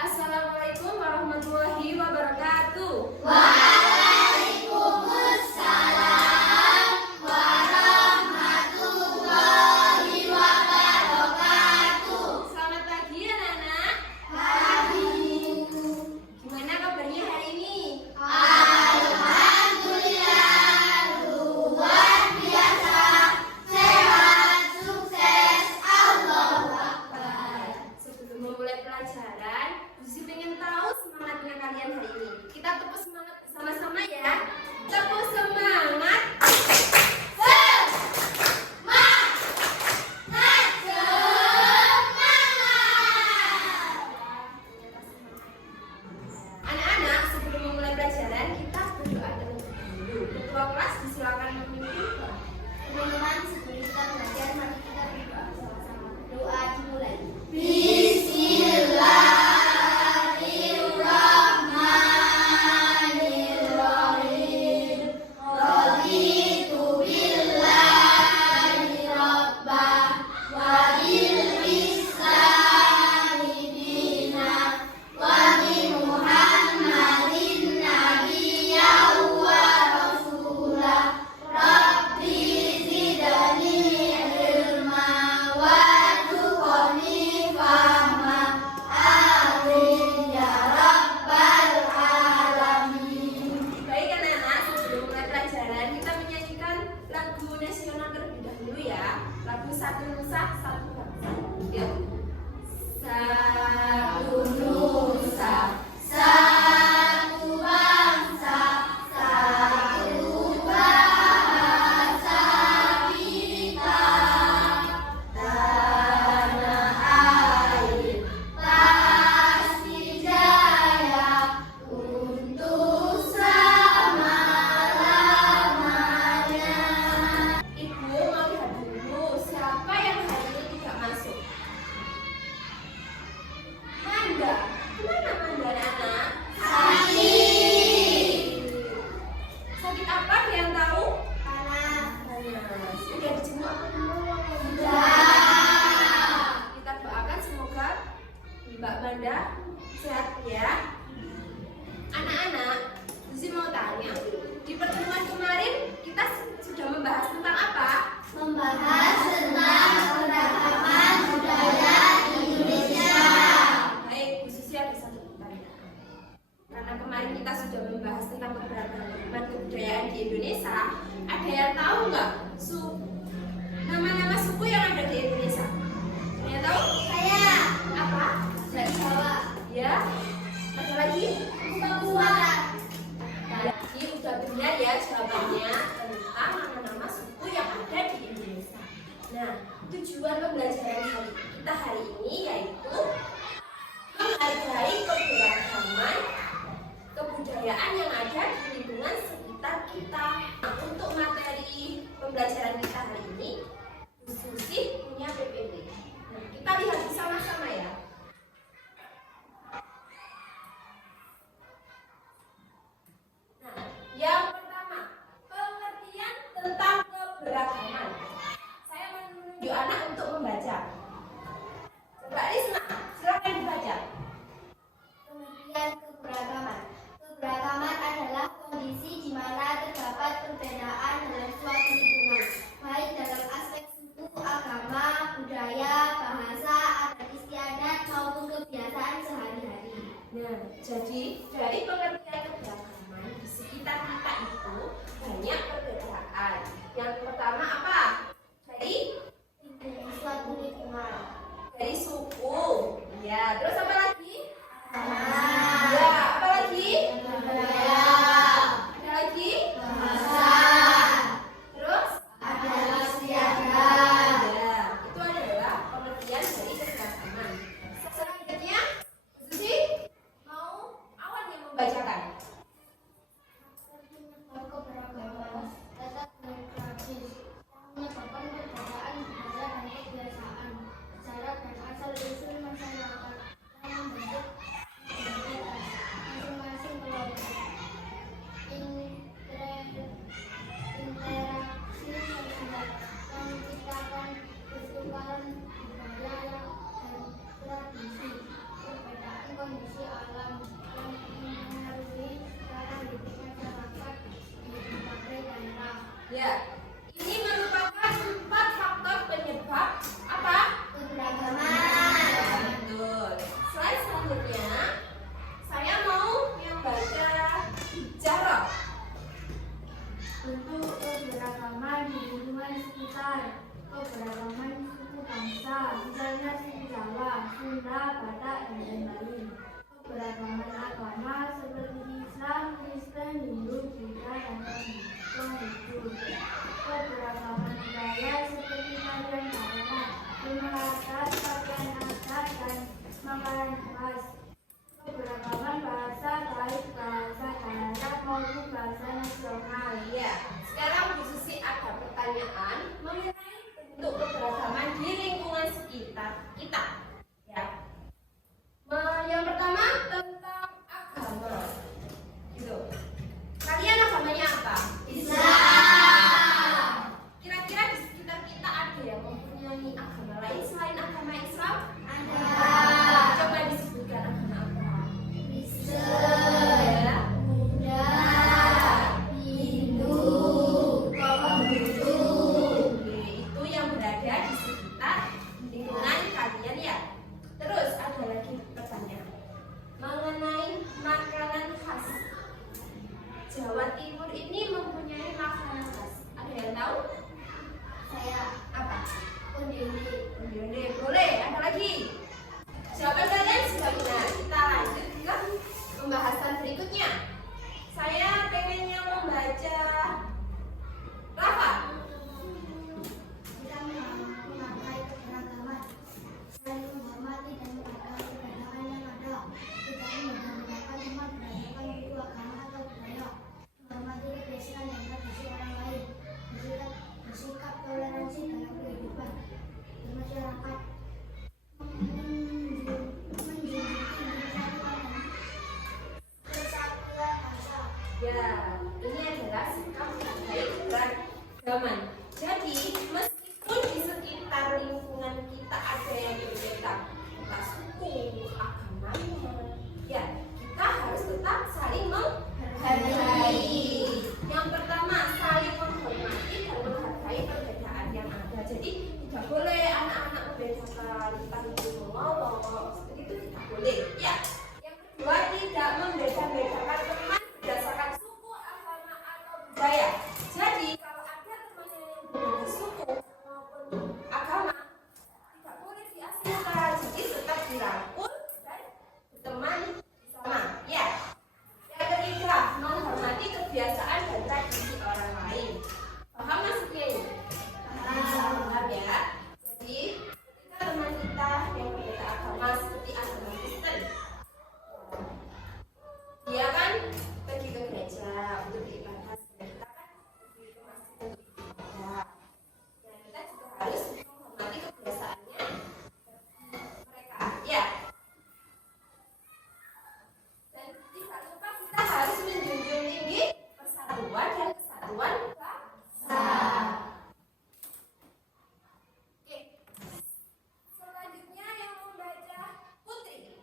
Assalamualaikum warahmatullahi wabarakatuh. Waalaikumsalam warahmatullahi wabarakatuh. Selamat pagi anak-anak. Pagi. Gimana kabarnya hari ini? Alhamdulillah luar biasa, sehat, sukses, Allahu Akbar. Sebelum memulai pelajaran, Susi pengen tahu semangatnya kalian hari ini. Kita tepuk semangat bersama-sama ya. Tepuk semangat. Anak-anak, sebelum memulai pelajaran, kita berdoa terlebih dahulu. Ketua kelas disilakan memimpin. Teman-teman, sebelum kita belajar, mari kita berdoa bersama-sama. Doa dimulai. Bismillahirrahmanirrahim. Raditu billahi rabbah wa bil islami dina wa bi Muhammadin nabiyyan wa rasulah. Rabbi zidni ilma warzuqni fahma. Amin ya rabbal alamin. Baik anak-anak, sebelum mulai pelajaran, kita menyanyikan lagu nasional terlebih dahulu ya. Lagu Satu Nusa Satu Bangsa. Yuk. Satu Nusa, satu bangsa, satu bahasa kita. Tanah air pasti jaya untuk selama-lamanya. Ibu mau lihat dulu siapa yang hari ini tidak masuk. Manda. Kemana Manda anak-anak? Sakit. Sakit apa ada yang tahu? Panas. Panas. Sudah dijenguk apa belum? Sudah. Kita doakan semoga Mbak Manda sehat ya. Anak-anak, Susi mau tanya, di pertemuan kemarin kita sudah membahas tentang apa? Membahas tentang keragaman budaya Indonesia. Baik, Bu Susi ada satu pertanyaan. Karena kemarin kita sudah membahas tentang keberagaman kebudayaan di Indonesia, ada yang tahu nggak nama-nama suku yang ada di Indonesia? Ada yang tahu? Saya Apa? dari Jawa. Ya? Ada lagi? Suara. Jadi udah benar ya jawabannya tentang nama-nama suku yang ada di Indonesia. Nah, tujuan pembelajaran kita hari ini yaitu menghargai keberagaman kebudayaan yang ada di lingkungan sekitar kita. Nah, untuk materi pembelajaran kita hari ini, Bu Susi punya PPT. Nah, kita lihat bersama-sama ya. Nah, yang pertama, pengertian tentang keberagaman. Saya menunjuk anak untuk membaca. Coba Risma, silakan dibaca. Pengertian keberagaman. Keberagaman adalah kondisi di mana terdapat perbedaan dalam suatu lingkungan, baik dalam aspek suku, agama, budaya, bahasa, adat istiadat maupun kebiasaan sehari-hari. Nah, jadi dari pengertian keberagaman di sekitar kita itu banyak perbedaan. Yang pertama apa? Dari Suatu lingkungan. dari suku. Ya, terus apa lagi? Agama. Ya, apa lagi? Budaya. Ada lagi? Bahasa. Terus? Adat istiadat. Ya, itu adalah pengertian dari keberagaman. Selanjutnya, Bu Susi mau Awan yang membacakan. Keberagaman tetap demokratis yang menyebabkan perbedaan budaya dan kebiasaan, jarak dan asal usul masyarakat Ya, ini merupakan 4 faktor penyebab apa? Keberagaman. Betul. Slide selanjutnya, saya mau membaca bicara. Untuk keberagaman di lingkungan sekitar, keberagaman suku bangsa, misalnya suku Jawa, Sunda, Batak, dan lain-lain. Keberagaman agama seperti Islam, Kristen, Hindu, Buddha, dan Konghucu. Keberagaman budaya seperti tarian daerah, rumah adat, pakaian adat, dan makanan khas. Keberagaman bahasa baik bahasa daerah maupun bahasa nasional. Ya, sekarang Bu Susi ada pertanyaan mengenai bentuk keberagaman di lingkungan sekitar kita. Ya. Yang pertama tentang agama. Gitu. Kalian agamanya apa? Islam. Kira-kira di sekitar kita ada yang mempunyai agama lain selain agama Islam? Ada. Coba disebutkan agama apa? Kristen, Ya. Buddha, Hindu, Konghucu. Oke, itu yang berada di sekitar lingkungan kalian ya. Terus ada lagi pertanyaan mengenai makanan khas. Jawa Timur ini mempunyai makanan khas. Ada yang tahu? Saya Apa? Ondel-ondel. Onde-onde. Boleh. Ada lagi? Jawaban kalian sudah benar. Kita lanjut ke pembahasan berikutnya. Saya pengennya membaca Rafa. Kita memakai keberagaman, saling menghormati dan menghargai perbedaan yang ada. Tidak membanggakan umat berdasarkan suku, agama atau budaya. Menghormati kebiasaan dan tradisi orang lain. Bersikap toleransi dalam kehidupan bermasyarakat. Menjunjung tinggi persatuan bangsa. Ya, ini adalah sikap menghargai keragaman. Jadi, meskipun di sekitar lingkungan kita ada yang berbeda, entah suku, agamanya, ya kita harus tetap saling menghargai. Yang pertama, saling menghormati dan menghargai perbedaan yang ada. Jadi, tidak boleh anak-anak membedakan entah itu mengolok, seperti itu tidak boleh. Ya. Yang kedua, tidak membeda-bedakan teman berdasarkan suku, agama, atau budaya. Jadi, kalau ada teman yang berbeda suku maupun agama, tidak boleh diasingkan. Jadi, tetap dirangkul dan berteman bersama. Ya. Yang ketiga, menghormati kebiasaan dan tradisi orang lain. Paham maksudnya ini? Paham ya. Jadi, ketika teman kita yang berbeda agama seperti agama Kristen, dia kan pergi ke gereja untuk beribadah, dan kita kan pergi ke masjid untuk beribadah. Nah, kita juga harus menghormati kebiasaannya mereka. Ya. Dan tidak lupa kita harus menjunjung tinggi persatuan dan kesatuan bangsa. Oke. Selanjutnya yang membaca Putri.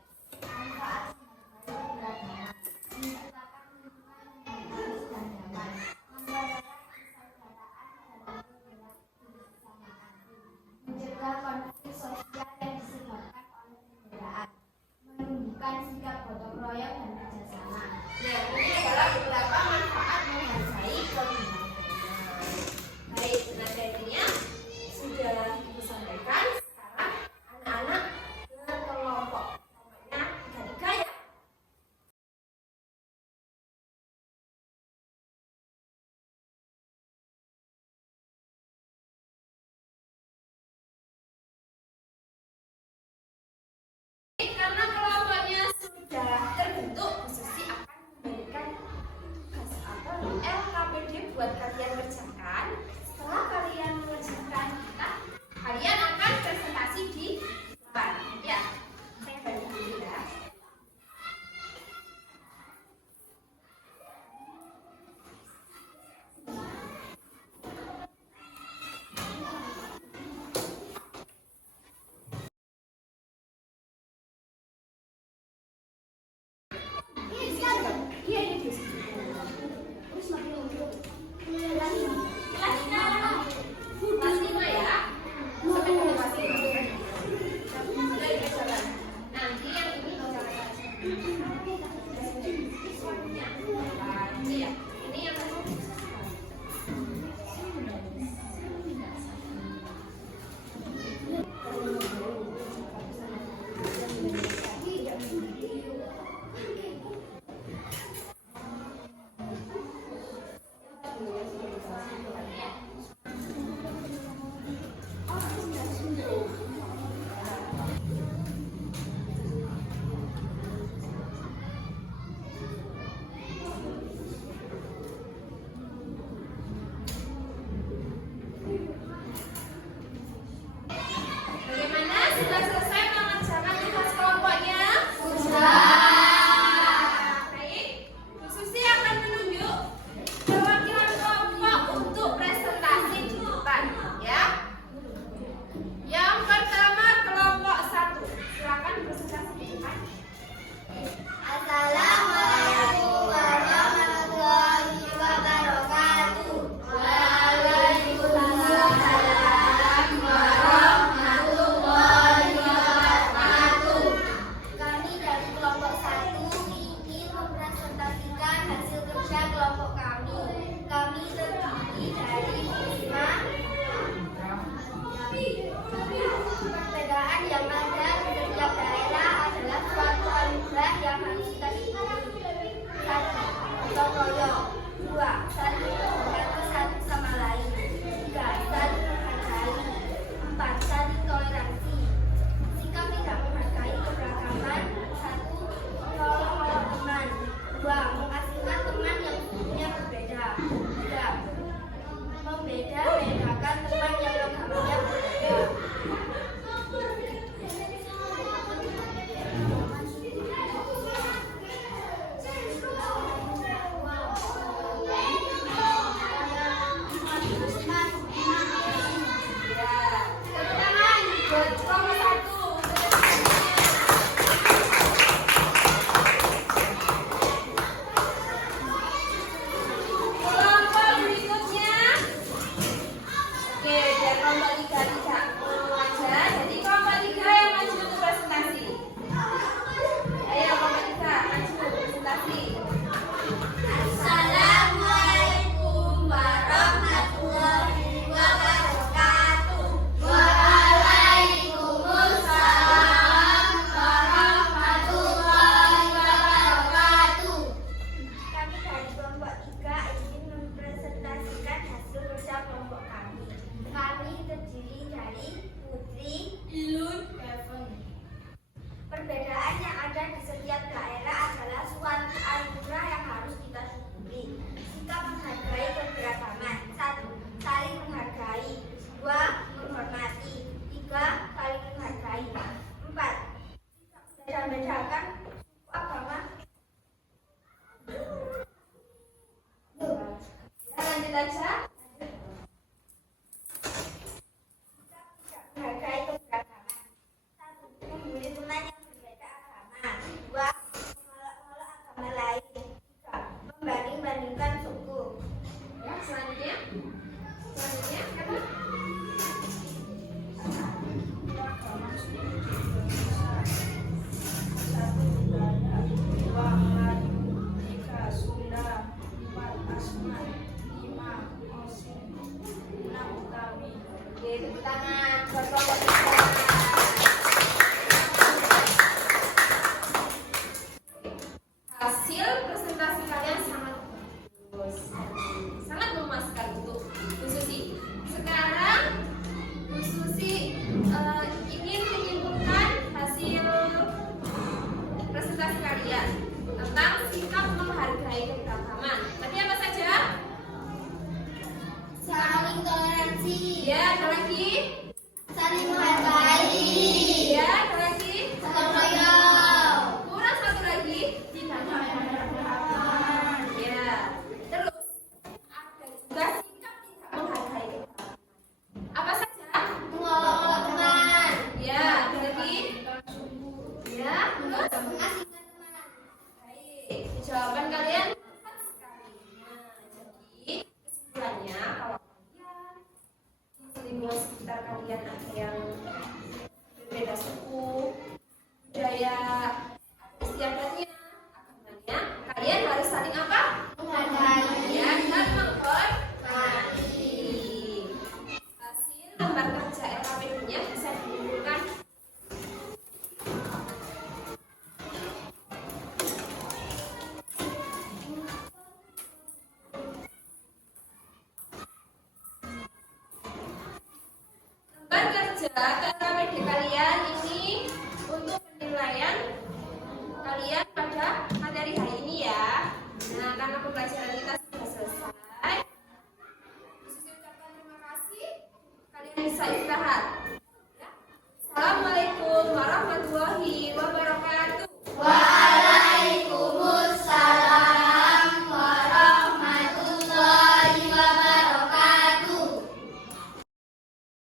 membeda-bedakan agama. Ya, lanjut aja. Menghargai keberagaman. 1. Membuli teman yang berbeda agama. 2. Menolak agama lain. 3. Membanding-bandingkan suku. Ya, selanjutnya apa? Oke, tepuk tangan buat kelompok kita. Hasil presentasi kalian sangat bagus, sangat memuaskan untuk Bu Susi. Sekarang Bu Susi ingin menyimpulkan hasil presentasi kalian tentang sikap menghargai keberagaman. Tadi apa saja? Saling toleransi. Ya, ada lagi. Saling menghargai. Ya, ada lagi. Gotong royong. Kurang satu lagi. Ya, terus ada juga sikap tidak menghargai keberagaman. Apa saja? Mengolok-olok teman. Ya, ada lagi. Ya, terus Mengasingkan teman. baik. Jawaban kalian tepat sekali. Nah, jadi kesimpulannya kalau kalian di lingkungan sekitar kalian ada yang berbeda suku, budaya, istiadatnya, agamanya, kalian harus saling apa? Menghargai. Ya, dan menghormati. Hasil lembar kerja LKPD-nya bisa dikumpulkan. Lembar kerja LKPD kalian ini